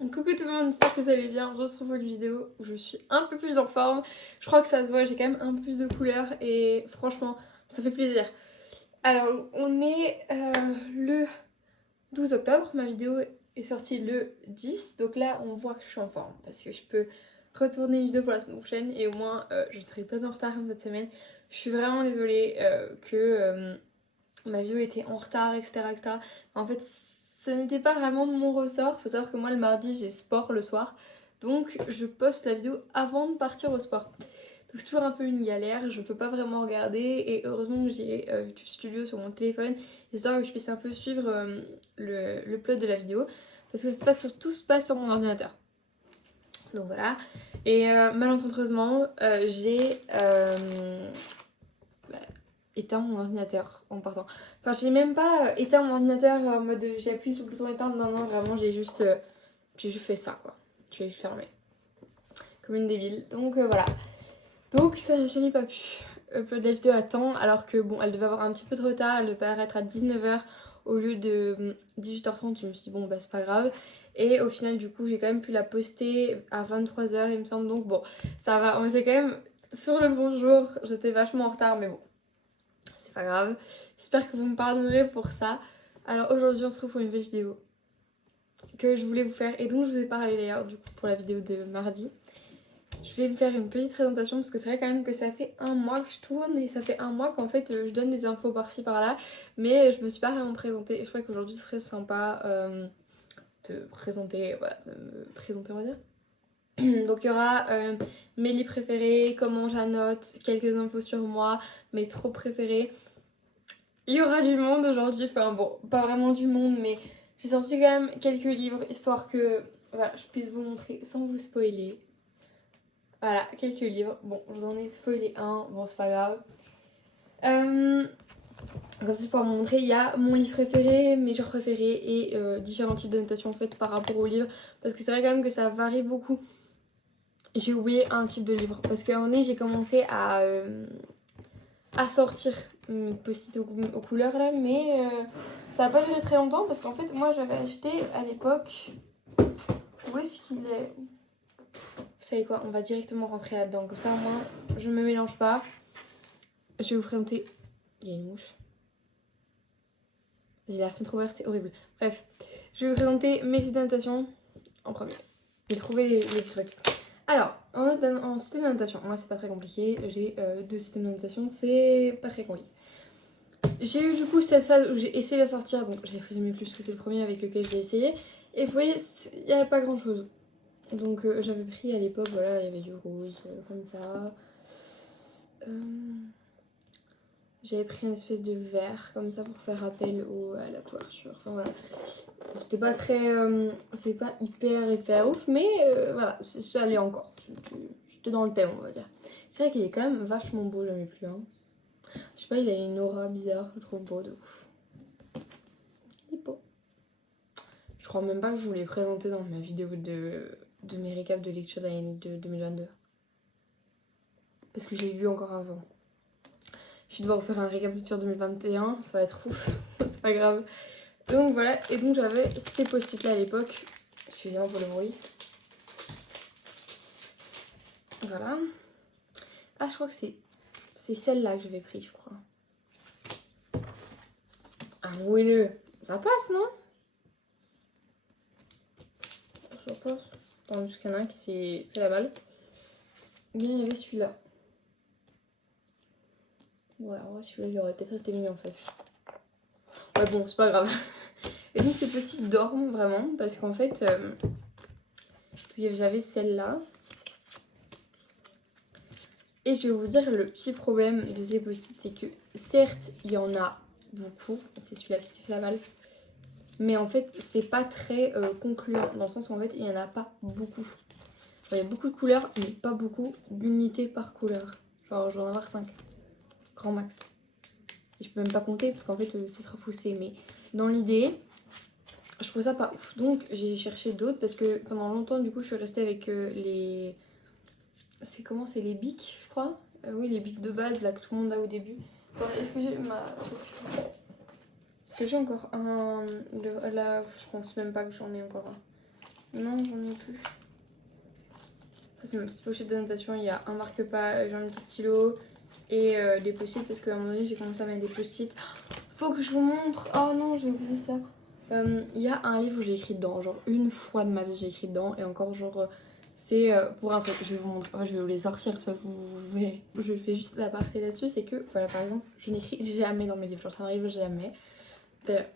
Coucou tout le monde, j'espère que vous allez bien. Je retrouve une vidéo où je suis un peu plus en forme. Je crois que ça se voit, j'ai quand même un peu plus de couleurs et franchement, ça fait plaisir. Alors, on est le 12 octobre, ma vidéo est sortie le 10, donc là on voit que je suis en forme parce que je peux retourner une vidéo pour la semaine prochaine et au moins je ne serai pas en retard comme cette semaine. Je suis vraiment désolée que ma vidéo était en retard, etc. etc. En fait, ça n'était pas vraiment de mon ressort. Faut savoir que moi, le mardi, j'ai sport le soir. Donc, je poste la vidéo avant de partir au sport. Donc, c'est toujours un peu une galère. Je peux pas vraiment regarder. Et heureusement que j'ai YouTube Studio sur mon téléphone, histoire que je puisse un peu suivre le plot de la vidéo. Parce que tout se passe sur mon ordinateur. Donc voilà. Et malencontreusement, j'ai éteint mon ordinateur en partant. Enfin, j'ai même pas éteint mon ordinateur en mode j'ai appuyé sur le bouton éteindre. Non, non, vraiment, j'ai juste fait ça quoi. J'ai juste fermé. Comme une débile. Donc voilà. Donc ça, je n'ai pas pu uploader la vidéo à temps. Alors que bon, elle devait avoir un petit peu de retard. Elle devait paraître à 19h au lieu de 18h30. Je me suis dit bon, bah c'est pas grave. Et au final, du coup, j'ai quand même pu la poster à 23h, il me semble. Donc bon, ça va. On était quand même sur le bon jour. J'étais vachement en retard, mais bon. C'est pas grave. J'espère que vous me pardonnerez pour ça. Alors aujourd'hui, on se retrouve pour une nouvelle vidéo que je voulais vous faire et dont je vous ai parlé d'ailleurs du coup pour la vidéo de mardi. Je vais me faire une petite présentation parce que c'est vrai quand même que ça fait un mois que je tourne et ça fait un mois qu'en fait je donne des infos par-ci par-là, mais je me suis pas vraiment présentée et je crois qu'aujourd'hui ce serait sympa de présenter, voilà, de me présenter on va dire. Donc il y aura mes livres préférés, comment j'annote, quelques infos sur moi, mes trop préférés. Il y aura du monde aujourd'hui, enfin bon, pas vraiment du monde, mais j'ai sorti quand même quelques livres histoire que voilà, je puisse vous montrer sans vous spoiler. Voilà, quelques livres. Bon, je vous en ai spoilé un, bon c'est pas grave. Comme ça, pour vous montrer, il y a mon livre préféré, mes genres préférés et différents types d'annotations faites par rapport au livre. Parce que c'est vrai quand même que ça varie beaucoup. J'ai oublié un type de livre. Parce qu'à un moment donné, j'ai commencé à sortir mes post-it aux couleurs là, mais ça n'a pas duré très longtemps parce qu'en fait, moi j'avais acheté à l'époque. Où est-ce qu'il est? Vous savez quoi, on va directement rentrer là-dedans. Comme ça, au moins, je me mélange pas. Je vais vous présenter. Il y a une mouche. J'ai la fenêtre ouverte, c'est horrible. Bref, je vais vous présenter mes idées d'annotation en premier. J'ai trouvé les trucs. Alors, en système d'annotation, moi c'est pas très compliqué. J'ai deux systèmes d'annotation, c'est pas très compliqué. J'ai eu du coup cette phase où j'ai essayé de la sortir, donc j'ai présumé plus que c'est le premier avec lequel j'ai essayé. Et vous voyez, il n'y avait pas grand chose. Donc j'avais pris à l'époque, voilà, il y avait du rose, comme ça. J'avais pris une espèce de vert, comme ça, pour faire appel à la couverture. Enfin voilà. C'était pas très. C'est pas hyper ouf, mais voilà, ça allait encore. J'étais dans le thème, on va dire. C'est vrai qu'il est quand même vachement beau, j'en ai plus un. Je sais pas, il a une aura bizarre, je le trouve beau de ouf. Il est beau. Je crois même pas que je vous l'ai présenté dans ma vidéo de mes récaps de lecture d'année de 2022. Parce que je l'ai lu encore avant. Je vais devoir vous faire un récap de lecture 2021, ça va être ouf, c'est pas grave. Donc voilà, et donc j'avais ces post-it là à l'époque. Excusez-moi pour le bruit. Voilà. Ah, je crois que c'est celle-là que j'avais pris, je crois. Ah oui, ça passe, non? Je pense. Attends, parce qu'il y en a un qui s'est fait la balle. Ou bien il y avait celui-là. Ouais, en vrai, celui-là, il aurait peut-être été mieux en fait. Ouais, bon, c'est pas grave. Et donc, ces petites dorment vraiment, parce qu'en fait, j'avais celle-là. Et je vais vous dire le petit problème de ces post-it, c'est que certes, il y en a beaucoup. C'est celui-là qui s'est fait la balle. Mais en fait, c'est pas très concluant, dans le sens où en fait, il y en a pas beaucoup. Il y a beaucoup de couleurs, mais pas beaucoup d'unités par couleur. Genre, je vais en avoir 5. Grand max. Et je peux même pas compter parce qu'en fait, ça sera faussé. Mais dans l'idée, je trouve ça pas ouf. Donc, j'ai cherché d'autres parce que pendant longtemps, du coup, je suis restée avec les... C'est comment? C'est les bics, je crois. Oui, les bics de base, là, que tout le monde a au début. Attendez, est-ce que j'ai ma... Est-ce que j'ai encore un... Là, je pense même pas que j'en ai encore un. Non, j'en ai plus. Ça, c'est ma petite pochette d'annotation. Il y a un marque-pas, j'ai un petit stylo et des post-it parce qu'à un moment donné, j'ai commencé à mettre des post-it. Faut que je vous montre. Oh non, j'ai oublié ça. Il y a un livre où j'ai écrit dedans. Genre, une fois de ma vie, j'ai écrit dedans. Et encore, genre, c'est pour un truc. Je vais vous montrer. Oh, je vais vous les sortir, ça vous verrez. Je fais juste l'aparté là-dessus. C'est que, voilà, par exemple, je n'écris jamais dans mes livres. Genre, ça m'arrive jamais. D'ailleurs,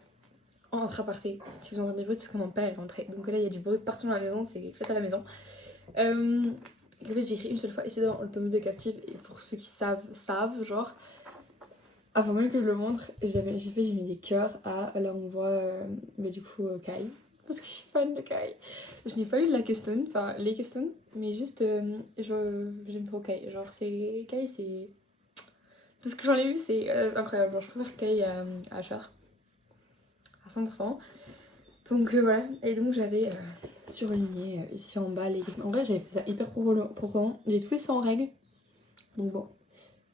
entre aparté, si vous entendez des bruits, c'est parce que mon père est rentré. Donc là, il y a du bruit partout dans la maison. C'est fête à la maison. En fait, j'ai écrit une seule fois et c'est dans le tome de Captive. Et pour ceux qui savent, genre, avant même que je le montre, j'ai mis des cœurs à là on voit du coup Kai. Parce que je suis fan de Kai. Je n'ai pas lu de la Keystone, enfin les Keystone, mais juste j'aime trop Kai. Genre c'est Kai, c'est. Tout ce que j'en ai lu, c'est incroyable. Genre, je préfère Kai à Asher à 100%. Donc voilà, et donc j'avais surligné ici en bas les Keystone. En vrai, j'avais fait ça hyper proprement. J'ai tout fait sans règle. Donc bon,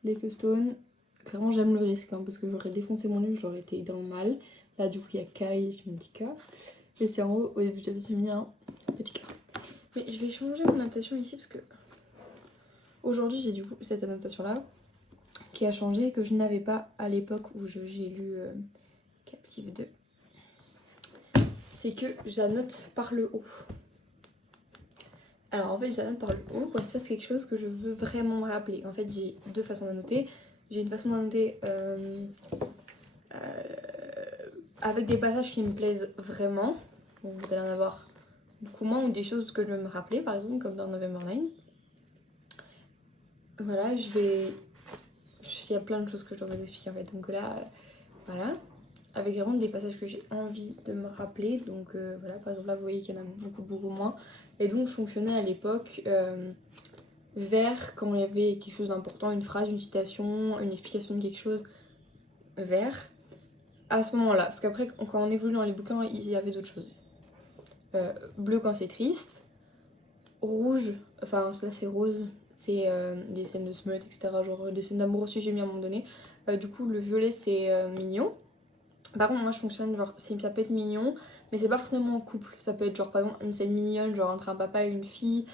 les Keystone. Clairement, j'aime le risque hein, parce que j'aurais défoncé mon livre, j'aurais été dans le mal. Là, du coup, il y a Kai, j'ai mis un petit cœur. Et c'est en haut, au début, j'avais mis un petit cœur. Mais je vais changer mon annotation ici parce que aujourd'hui, j'ai du coup cette annotation-là qui a changé et que je n'avais pas à l'époque où j'ai lu Captive 2. C'est que j'annote par le haut. Alors en fait, j'annote par le haut parce que ça, c'est quelque chose que je veux vraiment me rappeler. En fait, j'ai deux façons d'annoter. J'ai une façon d'annoter avec des passages qui me plaisent vraiment. Bon, vous allez en avoir beaucoup moins, ou des choses que je veux me rappeler, par exemple, comme dans Nevermind. Voilà, il y a plein de choses que je dois vous expliquer en fait. Donc là, voilà. Avec vraiment des passages que j'ai envie de me rappeler. Donc voilà, par exemple là, vous voyez qu'il y en a beaucoup moins. Et donc, je fonctionnais à l'époque vers quand il y avait quelque chose d'important, une phrase, une citation, une explication de quelque chose, vers à ce moment-là. Parce qu'après, quand on évolue dans les bouquins, il y avait d'autres choses. Bleu quand c'est triste, rouge, enfin là c'est rose, c'est des scènes de smut, etc. Genre des scènes d'amour aussi j'ai mis à un moment donné. Du coup le violet c'est mignon. Par contre moi je fonctionne genre, ça peut être mignon, mais c'est pas forcément en couple. Ça peut être genre par exemple une scène mignonne, genre entre un papa et une fille.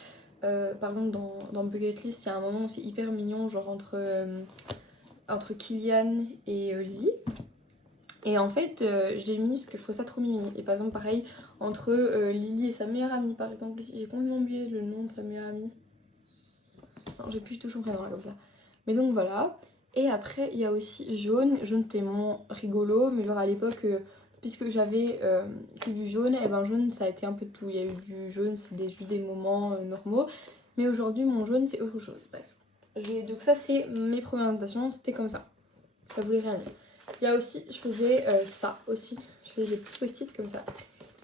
Par exemple dans Bucket List, il y a un moment où c'est hyper mignon, genre entre Killian et Lily. Et en fait, je l'ai mis parce que je trouve ça trop mimi. Et par exemple, pareil, entre Lily et sa meilleure amie, par exemple, ici, j'ai complètement oublié le nom de sa meilleure amie. Non, j'ai plus du tout son prénom là, comme ça. Mais donc voilà. Et après, il y a aussi Jaune. Jaune, c'était mon rigolo, mais genre à l'époque, puisque j'avais que du jaune, et ben jaune, ça a été un peu de tout. Il y a eu du jaune, c'est juste des moments normaux. Mais aujourd'hui, mon jaune, c'est autre chose. Bref. Donc ça, c'est mes premières notations, c'était comme ça. Ça voulait rien dire. Il y a aussi, je faisais ça aussi. Je faisais des petits post-it comme ça.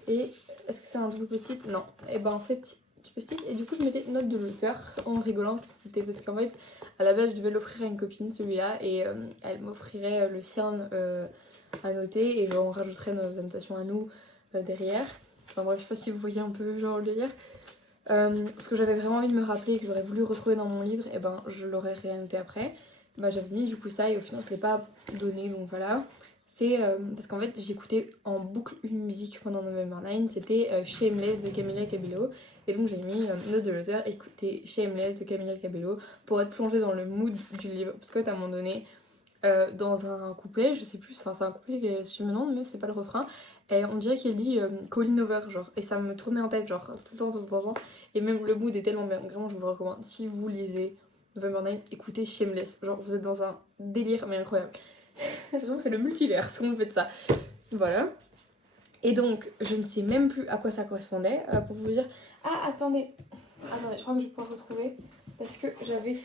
Et est-ce que c'est un double post-it? Non. Et ben en fait, petit post-it. Et du coup, je mettais note de l'auteur en rigolant. C'était parce qu'en fait, à la base, je devais l'offrir à une copine, celui-là. Et elle m'offrirait le sien à noter. Et genre, on rajouterait nos annotations à nous derrière. Enfin bref, je sais pas si vous voyez un peu genre le délire. Ce que j'avais vraiment envie de me rappeler et que j'aurais voulu retrouver dans mon livre, et ben je l'aurais réannoté après. Bah, j'avais mis du coup ça et au final je l'ai pas donné, donc voilà. C'est parce qu'en fait j'écoutais en boucle une musique pendant November 9, c'était Shameless de Camila Cabello. Et donc j'ai mis note de l'auteur, écouter Shameless de Camila Cabello pour être plongée dans le mood du livre. Parce qu'à un moment donné, dans un couplet, je sais plus, enfin, c'est un couplet que je me demande même c'est pas le refrain. Et on dirait qu'elle dit Colin Over, genre, et ça me tournait en tête, genre, tout le temps. Et même le mood est tellement bien, donc vraiment je vous le recommande. Si vous lisez November 9, écoutez Shameless, genre vous êtes dans un délire mais incroyable. Vraiment c'est le multivers, si on fait de ça. Voilà. Et donc je ne sais même plus à quoi ça correspondait, pour vous dire. Ah attendez, je crois que je vais pouvoir retrouver. Parce que j'avais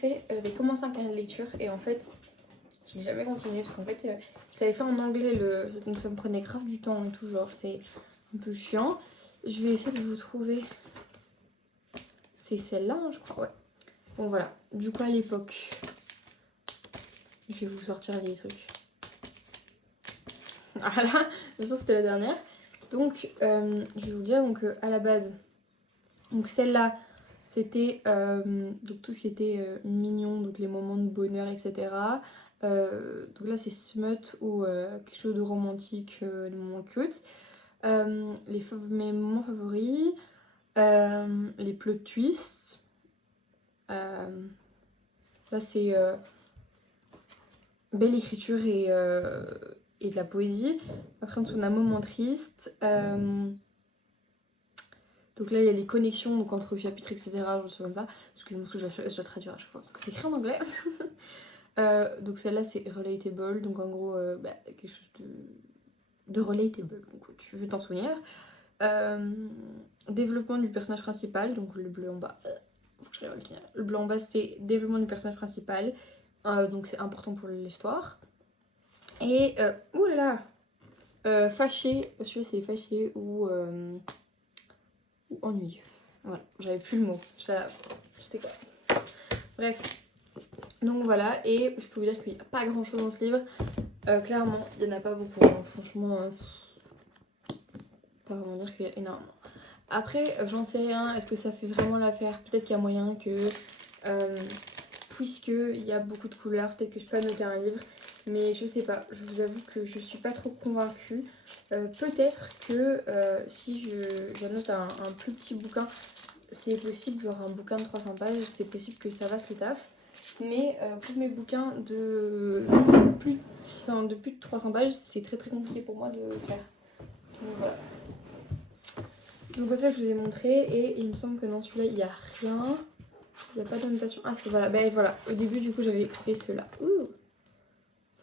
commencé un carnet de lecture et en fait je l'ai jamais continué parce qu'en fait je l'avais fait en anglais donc ça me prenait grave du temps et tout, genre c'est un peu chiant. Je vais essayer de vous trouver. C'est celle-là hein, je crois, ouais. Bon voilà, du coup à l'époque, je vais vous sortir les trucs. Voilà, de toute façon c'était la dernière. Donc je vais vous dire, donc à la base, donc celle-là c'était donc tout ce qui était mignon, donc les moments de bonheur, etc. Donc là c'est smut ou quelque chose de romantique, les moments cute. Mes moments favoris. Les plot twists. Là c'est belle écriture et de la poésie. Après on a moment triste. Donc là il y a les connexions donc, entre chapitres etc. Je sais comme ça. Excusez-moi parce que je dois traduire à chaque fois parce que c'est écrit en anglais. Donc celle-là c'est relatable. Donc en gros quelque chose de relatable. Donc tu veux t'en souvenir. Développement du personnage principal. Donc le bleu en bas. Faut que je révèle le blanc en bas c'était développement du personnage principal. Donc c'est important pour l'histoire. Et oulala fâché, celui-là c'est fâché ou ennuyeux. Voilà, j'avais plus le mot. C'était quoi? Bref. Donc voilà, et je peux vous dire qu'il n'y a pas grand chose dans ce livre. Clairement, il n'y en a pas beaucoup. Hein. Franchement, pas vraiment dire qu'il y a énormément. Après, j'en sais rien. Est-ce que ça fait vraiment l'affaire? Peut-être qu'il y a moyen que, puisqu'il y a beaucoup de couleurs, peut-être que je peux annoter un livre. Mais je sais pas, je vous avoue que je suis pas trop convaincue. Peut-être que si j'annote un plus petit bouquin, c'est possible, genre un bouquin de 300 pages, c'est possible que ça fasse le taf. Mais pour mes bouquins de plus de 300 pages, c'est très très compliqué pour moi de faire. Donc voilà. Donc ça je vous ai montré et il me semble que dans celui-là il n'y a rien. Il n'y a pas d'annotation. Ah si voilà, ben voilà. Au début du coup j'avais fait ceux-là. Ouh.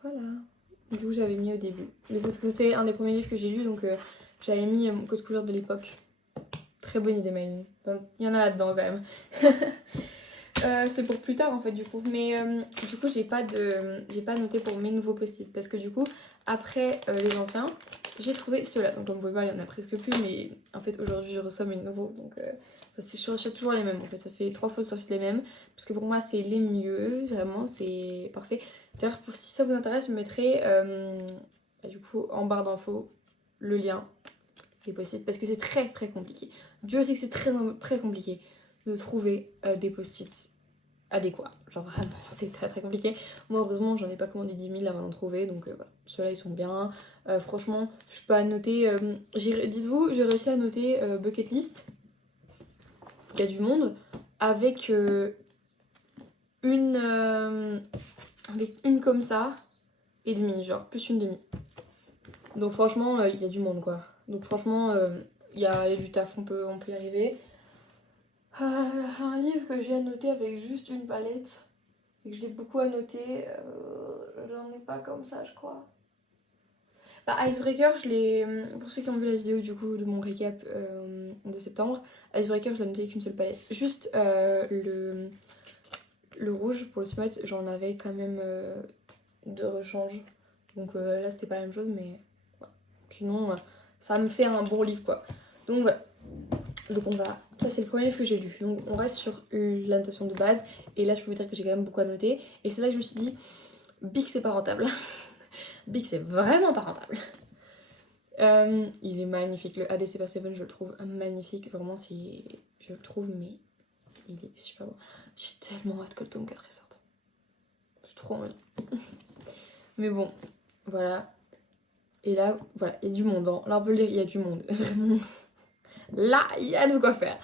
Voilà. Du coup j'avais mis au début. Mais c'est parce que c'était un des premiers livres que j'ai lu donc j'avais mis mon code couleur de l'époque. Très bonne idée Maëline. Il y en a là-dedans quand même. C'est pour plus tard en fait du coup. Mais du coup j'ai pas noté pour mes nouveaux post-it. Parce que du coup après les anciens, j'ai trouvé ceux-là. Donc comme vous pouvez voir il y en a presque plus. Mais en fait aujourd'hui je reçois mes nouveaux. Donc je rachète toujours les mêmes en fait. Ça fait 3 fois que je rachète les mêmes. Parce que pour moi c'est les mieux. Vraiment c'est parfait. D'ailleurs si ça vous intéresse je mettrai du coup en barre d'infos le lien des post-it. Parce que c'est très très compliqué. Dieu sait que c'est très très compliqué de trouver des post-it adéquats. Genre vraiment, c'est très très compliqué. Moi, heureusement, j'en ai pas commandé 10 000 avant d'en trouver, donc voilà. Ceux-là, ils sont bien. Franchement, je peux annoter... dites-vous, j'ai réussi à annoter Bucket List. Il y a du monde. Avec une comme ça et demie, genre plus une demi. Donc franchement, il y a du monde, quoi. Donc franchement, il y a du taf, on peut y arriver. Un livre que j'ai annoté avec juste une palette et que j'ai beaucoup annoté, j'en ai pas comme ça je crois. Bah Icebreaker, pour ceux qui ont vu la vidéo du coup de mon récap de septembre, Icebreaker je l'ai noté avec une seule palette. Juste le rouge pour le smut, j'en avais quand même de rechange. Donc là c'était pas la même chose mais voilà. Sinon ça me fait un bon livre quoi. Donc voilà. Donc ça c'est le premier livre que j'ai lu. Donc on reste sur l'annotation de base. Et là je peux vous dire que j'ai quand même beaucoup à noter. Et c'est là que je me suis dit, Bic c'est pas rentable. Bic c'est vraiment pas rentable. Il est magnifique. Le ADC Persephone je le trouve magnifique. Vraiment je le trouve mais il est super bon. J'ai tellement hâte que le tome 4 sorte. J'ai trop envie. Mais bon, voilà. Et là, voilà, il y a du monde. Hein. Là on peut le dire, il y a du monde. Vraiment. Là, il y a de quoi faire.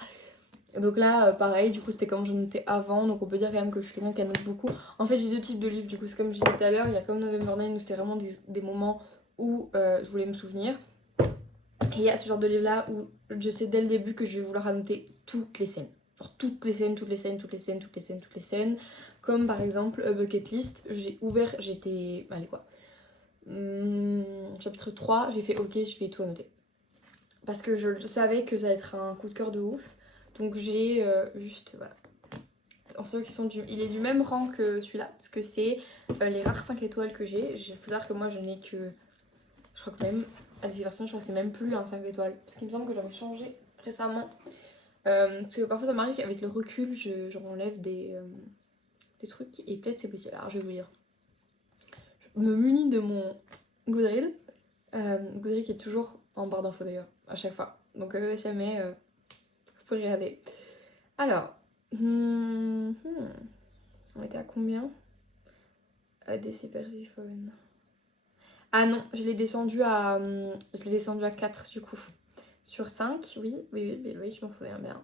Donc là, pareil, du coup, c'était comme je notais avant. Donc on peut dire quand même que je suis quelqu'un qui annote beaucoup. En fait, j'ai deux types de livres. Du coup, c'est comme je disais tout à l'heure. Il y a comme November 9 où c'était vraiment des moments où je voulais me souvenir. Et il y a ce genre de livre-là où je sais dès le début que je vais vouloir annoter toutes les scènes. Genre toutes les scènes, toutes les scènes, toutes les scènes, toutes les scènes, toutes les scènes. Comme par exemple Bucket List. J'étais... Allez quoi. Chapitre 3, j'ai fait ok, je vais tout annoter. Parce que je savais que ça allait être un coup de cœur de ouf. Donc j'ai juste, voilà. En sachant qu'ils sont il est du même rang que celui-là. Parce que c'est les rares 5 étoiles que j'ai. Il faut savoir que moi je n'ai que... Je crois que même, à des versions, je crois que c'est même plus un 5 étoiles. Parce qu'il me semble que j'avais changé récemment. Parce que parfois ça m'arrive qu'avec le recul, je enlève des trucs. Et peut-être c'est possible. Alors je vais vous dire. Je me munis de mon Goodread. Goodread qui est toujours en barre d'infos d'ailleurs, à chaque fois. Donc ESMA, vous pouvez regarder. Alors, on était à combien? ADC Persephone. Ah non, je l'ai descendu à 4 du coup. sur 5, oui, je m'en souviens bien.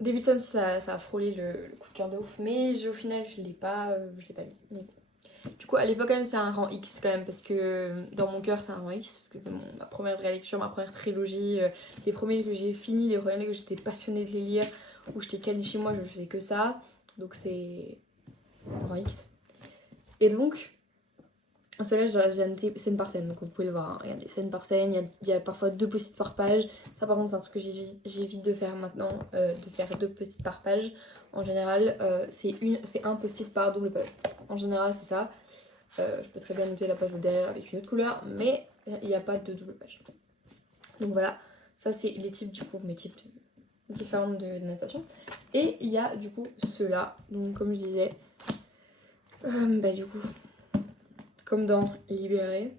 Début de scène, ça a frôlé le coup de cœur de ouf, mais au final, je l'ai pas mis. Du coup, à l'époque, quand même, c'est un rang X quand même, parce que dans mon cœur, c'est un rang X, parce que c'était ma première vraie lecture, ma première trilogie, les premiers livres que j'ai fini, les premiers livres que j'étais passionnée de les lire, où j'étais calée chez moi, je faisais que ça, donc c'est rang X. Et donc, celui-là, j'ai noté scène par scène, donc vous pouvez le voir, hein. Regardez, scène par scène, il y a parfois 2 post-it par page. Ça, par contre, c'est un truc que j'évite de faire maintenant, de faire 2 post-it par page. En général, c'est un post-it par double page. En général, c'est ça. Je peux très bien noter la page de derrière avec une autre couleur, mais il n'y a pas de double page. Donc voilà, ça c'est les types, du coup, mes types différents de notation. Et il y a du coup ceux-là, donc comme je disais, du coup, comme dans Libéré,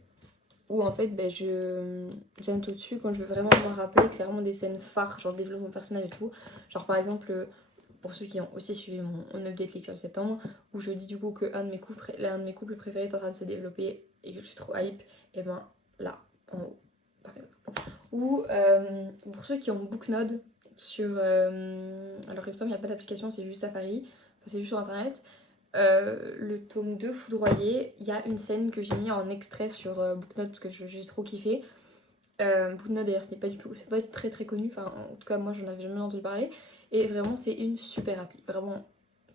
où en fait j'aime tout dessus quand je veux vraiment me rappeler que c'est vraiment des scènes phares, genre développement personnel et tout. Genre par exemple, pour ceux qui ont aussi suivi mon update lecture de septembre, où je dis du coup que l'un de mes couples préférés est en train de se développer et que je suis trop hype, et ben là, en haut, par exemple. Ou pour ceux qui ont Booknode sur... alors évidemment il n'y a pas d'application, c'est juste Safari, enfin, c'est juste sur internet. Le tome 2 Foudroyé, il y a une scène que j'ai mis en extrait sur Booknote parce que j'ai trop kiffé. Booknote d'ailleurs c'est pas très très connu, enfin en tout cas moi j'en avais jamais entendu parler. Et vraiment c'est une super appli, vraiment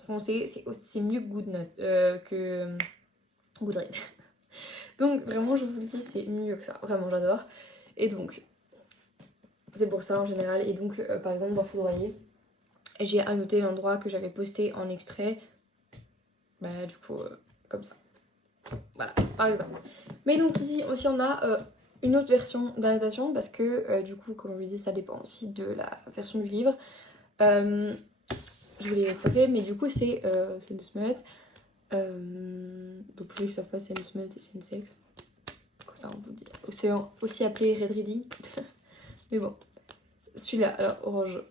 foncez, c'est mieux que que Goodreads. Donc vraiment je vous le dis, c'est mieux que ça, vraiment j'adore. Et donc c'est pour ça en général, et donc par exemple dans Foudroyé, j'ai annoté l'endroit que j'avais posté en extrait. Du coup, comme ça. Voilà, par exemple. Mais donc ici aussi on a une autre version d'annotation parce que du coup, comme je vous dis, ça dépend aussi de la version du livre. Je vous l'ai pas fait, mais du coup c'est Smut. Donc pour ceux qui ne savent pas, c'est Smut et c'est sexe. Comme ça on vous dit. C'est aussi appelé Red Reading. Mais bon, celui-là, alors orange,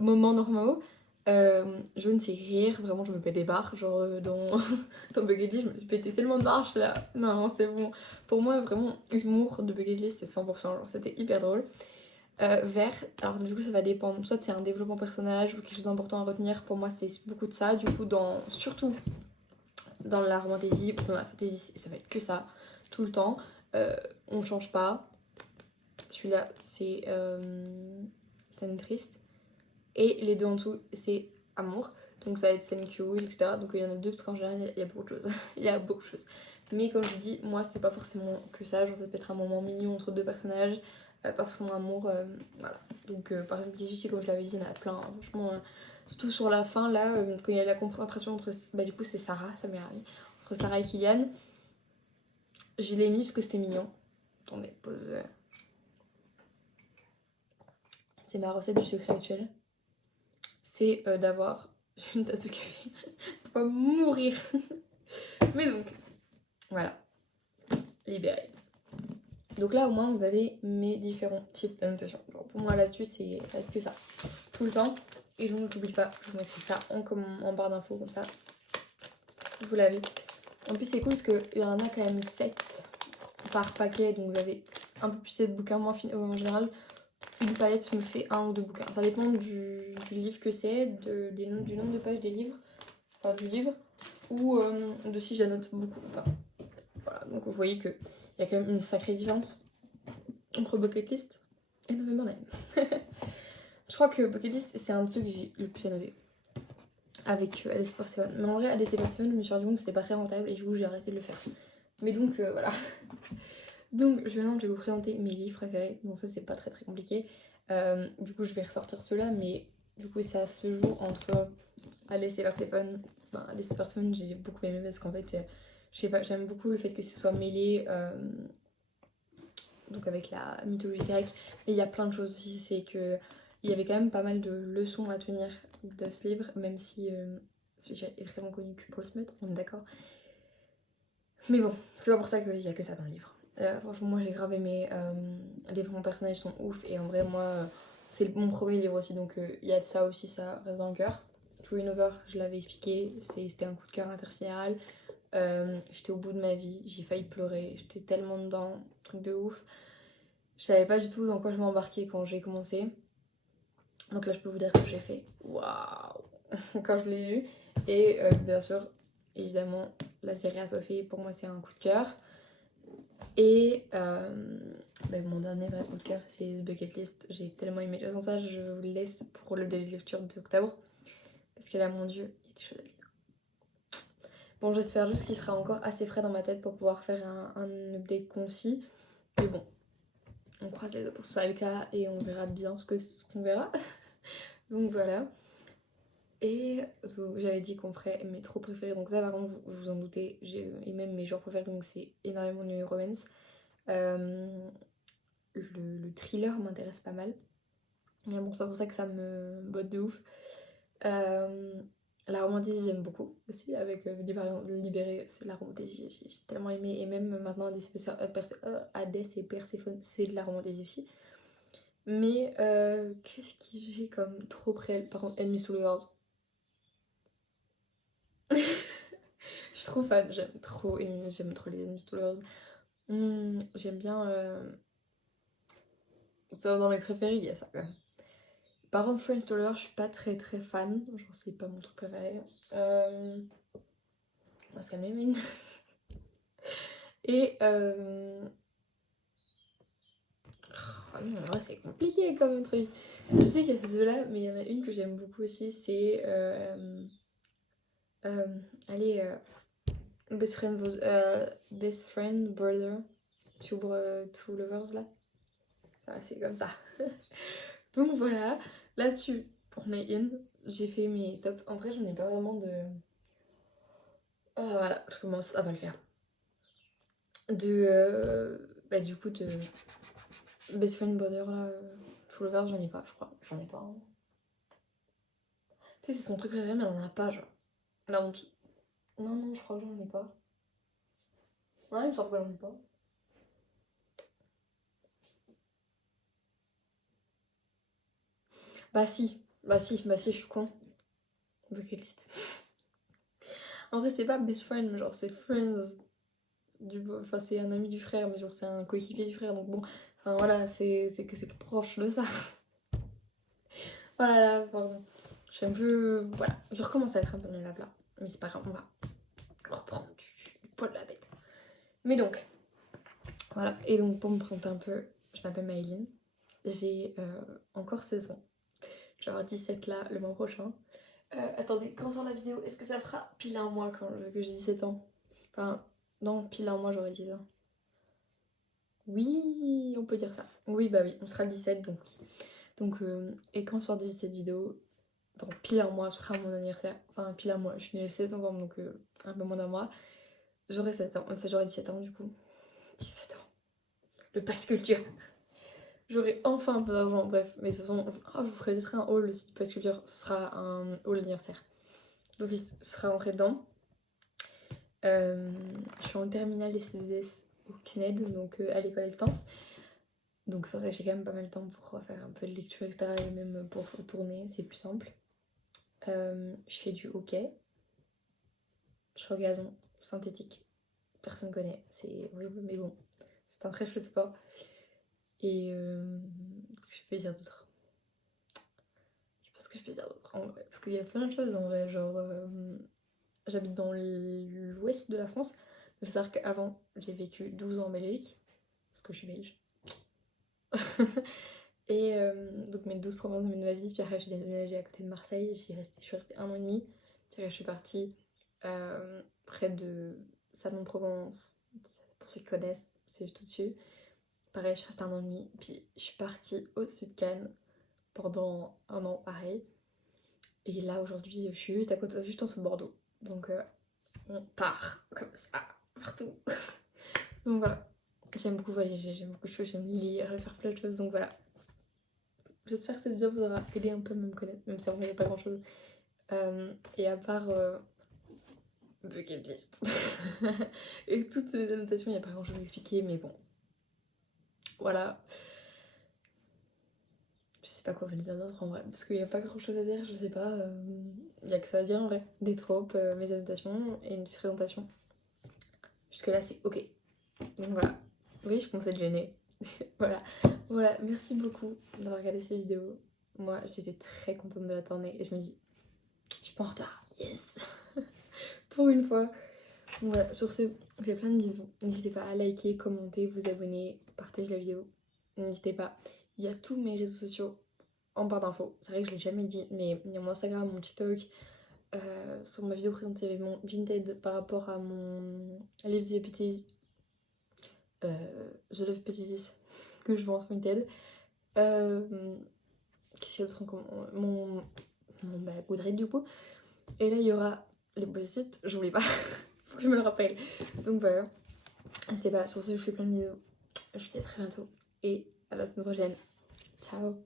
moment normaux. Jaune c'est rire, vraiment je me pète des barres, genre dans Bucket List je me suis pété tellement de barres, là, non c'est bon. Pour moi vraiment humour de Bucket List c'est 100%, genre c'était hyper drôle. Vert, alors du coup ça va dépendre, soit c'est un développement personnage ou quelque chose d'important à retenir, pour moi c'est beaucoup de ça, du coup surtout dans la romantasy ou dans la fantasy ça va être que ça, tout le temps, on change pas. Celui-là c'est scène triste. Et les deux en dessous, c'est amour. Donc ça va être scène cute, etc. Donc il y en a deux parce qu'en général, il y a beaucoup de choses. Il y a beaucoup de choses. Mais comme je vous dis, moi, c'est pas forcément que ça. Genre, ça peut être un moment mignon entre deux personnages. Pas forcément amour. Voilà. Donc par exemple, Gigi, comme je l'avais dit, il y en a plein. Hein. Franchement, surtout sur la fin, là, quand il y a la confrontation entre... du coup, c'est Sarah, sa meilleure amie. Entre Sarah et Kylian. Je l'ai mis parce que c'était mignon. Attendez, pause. C'est ma recette du secret actuel. C'est d'avoir une tasse de café. Faut pas mourir. Mais donc, voilà. Libéré. Donc là, au moins, vous avez mes différents types d'annotation. Pour moi, là-dessus, c'est que ça. Tout le temps. Et donc, n'oublie pas, je vous mettrai ça en barre d'infos, comme ça. Vous l'avez. En plus, c'est cool parce qu'il y en a quand même 7 par paquet. Donc, vous avez un peu plus de bouquins. Moi, en général, une palette me fait 1 ou 2 bouquins. Ça dépend du livre que c'est, du nombre de pages des livres. Enfin, du livre. Ou de si j'annote beaucoup ou pas. Voilà, donc vous voyez qu'il y a quand même une sacrée différence entre Bucket List et November 9. Je crois que Bucket List, c'est un de ceux que j'ai le plus annoté. Avec ADC Persephone. Mais en vrai, ADC Persephone, je me suis rendu compte que c'était pas très rentable et du coup, j'ai arrêté de le faire. Mais donc, voilà. Donc, maintenant, je vais vous présenter mes livres préférés. Donc, ça, c'est pas très très compliqué. Du coup, je vais ressortir ceux-là, mais du coup, ça se joue entre ADC Persephone. ADC Persephone, j'ai beaucoup aimé parce qu'en fait, je sais pas, j'aime beaucoup le fait que ce soit mêlé donc avec la mythologie grecque, mais il y a plein de choses aussi, c'est que il y avait quand même pas mal de leçons à tenir de ce livre, même si celui-là est vraiment connu que pour le smut, on est d'accord. Mais bon, c'est pas pour ça qu'il y a que ça dans le livre. Franchement, moi j'ai grave aimé, les développements personnages sont ouf, et en vrai, moi, c'est mon premier livre aussi, donc il y a de ça aussi, ça reste dans le cœur. Twin Over, je l'avais expliqué, c'était un coup de cœur intersidéral. J'étais au bout de ma vie, j'ai failli pleurer, j'étais tellement dedans, truc de ouf. Je savais pas du tout dans quoi je m'embarquais quand j'ai commencé. Donc là, je peux vous dire que j'ai fait waouh quand je l'ai lu. Et bien sûr, évidemment, la série Assoiffée, pour moi, c'est un coup de cœur. Et mon dernier vrai coup de cœur, c'est The Bucket List. J'ai tellement aimé. De toute façon, ça, je vous le laisse pour le début de lecture d'octobre. Parce que là, mon dieu, il y a des choses à dire. Bon, j'espère juste qu'il sera encore assez frais dans ma tête pour pouvoir faire un update concis. Mais bon, on croise les doigts pour que ce soit le cas et on verra bien ce qu'on verra. Donc voilà. Et j'avais dit qu'on ferait mes trop préférés. Donc ça, par contre, vous vous en doutez. Et même mes genres préférés, donc c'est énormément New Romance. Le thriller m'intéresse pas mal. Et bon, c'est pas pour ça que ça me botte de ouf. La romantésie, j'aime beaucoup aussi. Avec Libéré, c'est la romantésie. J'ai tellement aimé. Et même maintenant, Hadès et Perséphone, c'est de la romantésie aussi. Mais qu'est-ce que j'ai comme trop près? Par contre, Enemies to Lovers. Je suis trop fan, j'aime trop les Enemies to Lovers. J'aime bien. Dans mes préférés, il y a ça quand même. Par contre, Friends to Lovers, je suis pas très très fan. Genre, c'est pas mon truc préféré. On va se calmer, Mine. Et. Oh non, en vrai, c'est compliqué comme truc. Je sais qu'il y a ces deux-là, mais il y en a une que j'aime beaucoup aussi, c'est. Allez, Best Friend Brother Two Lovers là. Ça, c'est comme ça. Donc voilà, là-dessus, on est in. J'ai fait mes tops. En vrai, j'en ai pas vraiment de. Oh, voilà, je commence à pas le faire. Du coup, de Best Friend Brother là, Two Lovers, j'en ai pas, je crois. J'en ai pas. Hein. Tu sais, c'est son truc préféré, mais elle en a pas, genre. La honte. Non, non, je crois que j'en ai pas. Ouais, il me semble que j'en ai pas. Bah si, je suis con. Bucket list. En vrai, c'est pas best friend, mais genre c'est friends. Enfin, c'est un ami du frère, mais genre c'est un coéquipier du frère, donc bon. Enfin voilà, c'est que c'est proche de ça. Voilà, pardon. Je suis un peu. Voilà, je recommence à être un peu dans la plat. Mais c'est pas grave, on va reprendre du poids de la bête. Mais donc, voilà. Et donc, pour me présenter un peu, je m'appelle Maëline. J'ai encore 16 ans. Je vais avoir 17 là le mois prochain. Attendez, quand sort la vidéo, est-ce que ça fera pile un mois que j'ai 17 ans? Enfin, non, pile un mois j'aurai 10 ans. Oui, on peut dire ça. Oui, bah oui, on sera le 17 donc. Et quand sort cette vidéo, dans pile un mois, ce sera mon anniversaire. Enfin, pile un mois, je suis née le 16 novembre donc un peu moins d'un mois. J'aurai 7 ans, enfin j'aurai 17 ans du coup. 17 ans. Le pass culture. J'aurai enfin un peu d'argent, bref. Mais de toute façon, je vous ferai peut-être un haul aussi du pass culture. Ce sera un haul anniversaire. L'office sera rentré dedans. Je suis en terminale S2S au CNED, donc à l'école à distance. Donc ça, j'ai quand même pas mal de temps pour faire un peu de lecture, etc. Et même pour tourner, c'est plus simple. Je fais du hockey. Je fais au gazon synthétique. Personne connaît, c'est horrible, mais bon, c'est un très chouette sport. Et qu'est-ce que je peux dire d'autre? Je sais pas ce que je peux dire d'autre en vrai, parce qu'il y a plein de choses en vrai, genre j'habite dans l'ouest de la France. Il faut savoir qu'avant j'ai vécu 12 ans en Belgique, parce que je suis belge. Et donc mes 12 premières années de ma vie, puis après j'ai déménagé à côté de Marseille, je suis restée 1 an et demi. Puis après je suis partie près de Salon-de-Provence, pour ceux qui connaissent, c'est juste au-dessus. Pareil, je suis restée 1 an et demi, puis je suis partie au-dessus de Cannes pendant 1 an, pareil. Et là aujourd'hui, je suis juste à côté, juste en dessous de Bordeaux. Donc on part comme ça, partout. Donc voilà, j'aime beaucoup voyager, j'aime beaucoup de choses, j'aime lire, faire plein de choses, donc voilà. J'espère que cette vidéo vous aura aidé un peu à me connaître, même si en vrai il n'y a pas grand chose. Et à part bucket list et toutes les annotations, il n'y a pas grand chose à expliquer, mais bon. Voilà. Je sais pas quoi vous dire d'autre en vrai, parce qu'il n'y a pas grand chose à dire, je sais pas. Il n'y a que ça à dire en vrai. Des tropes, mes annotations et une petite présentation. Jusque là c'est ok. Donc voilà. Oui, je commence à être gênée. Voilà, merci beaucoup d'avoir regardé cette vidéo. Moi, j'étais très contente de la tourner et je me dis, je suis pas en retard, yes. Pour une fois. Voilà, sur ce, on fait plein de bisous. N'hésitez pas à liker, commenter, vous abonner, partager la vidéo. N'hésitez pas. Il y a tous mes réseaux sociaux en barre d'infos. C'est vrai que je l'ai jamais dit, mais il y a mon Instagram, mon TikTok. Sur ma vidéo présente, il y avait mon Vinted par rapport à mon Live the Petits. The Love Petits que je vends sur Vinted. Qu'est-ce qu'il y a d'autre encore mon Goodreads du coup. Et là, il y aura les post-it, j'oublie pas. Faut que je me le rappelle. Donc voilà. N'hésitez pas, sur ce, je fais plein de bisous. Je vous dis à très bientôt. Et à la semaine prochaine. Ciao.